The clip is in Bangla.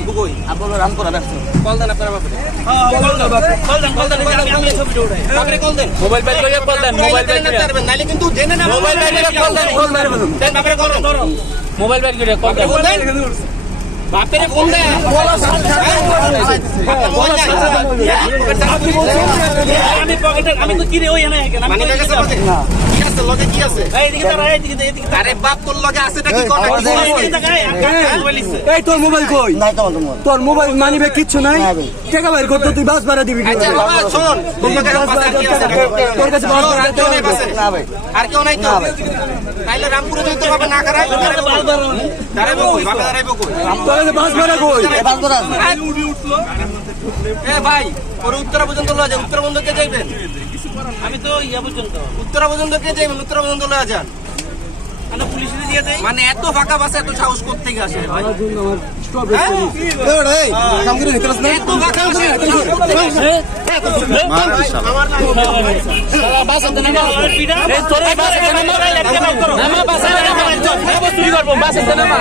আব্বু কই? আব্বু রামপুরা ব্যস্ত। কল দেন আপনার বাপরে। কল দেন আমি ছবিটা উঠাই। বাপরে কল দেন। মোবাইল বাইর করে কল দেন, মোবাইল বাইর করে পারবেন নাইলে কিন্তু জেনে না মোবাইল বাইর করে কল দেন, ফোন মেরে ফেলুন। দেন বাপরে কল দেন। মোবাইল বাইর করে কল দেন। বাপরে ফোন দেন। আমি পকেটে আমি তো কিরে ওই এনে কেন মানে কাছে লগে না কি আছে লগে কি আছে এই দিকে দাঁড়া এদিকে আরে বাপ তোর লগে আছে নাকি কোন এই তোর মোবাইল কই? নাই তো তোমার। তোর মোবাইল মানি ব্যাগ কিচ্ছু নাই? টাকা বাইর করতে তুই বাস ভাড়া দিবি কি? আচ্ছা বাবা শুন তোর লগে বাস কি আছে তোর কাছে বাস ভাড়া আর কেউ নাই বাসে না ভাই। আর কেউ নাই তো তাইলে রামপুরে যদি তোর বাবা না করায় দাঁড়াবো কই বাবা দাঁড়াবো কই তোর কাছে বাস ভাড়া কই? এ বাস ধরা আছে। এ ভাই ওর উত্তরা পর্যন্ত লয়ে যান উত্তরা পর্যন্ত কে যাইবেন আমি তো ইয়া পর্যন্ত উত্তরা পর্যন্ত কে যাইবেন উত্তরা পর্যন্ত লয়ে যান মানে পুলিশে দিয়ে দেই মানে এত ফাঁকা বাসে এত সাহস করতে থেকে আসে ভাই এই কাম করে নিতে না। এত ফাঁকা বাসে এত সাহস করতে বাস আছে না এই তোর বাস আছে না নামা বাস আছে না চুরি করব বাস আছে না নামা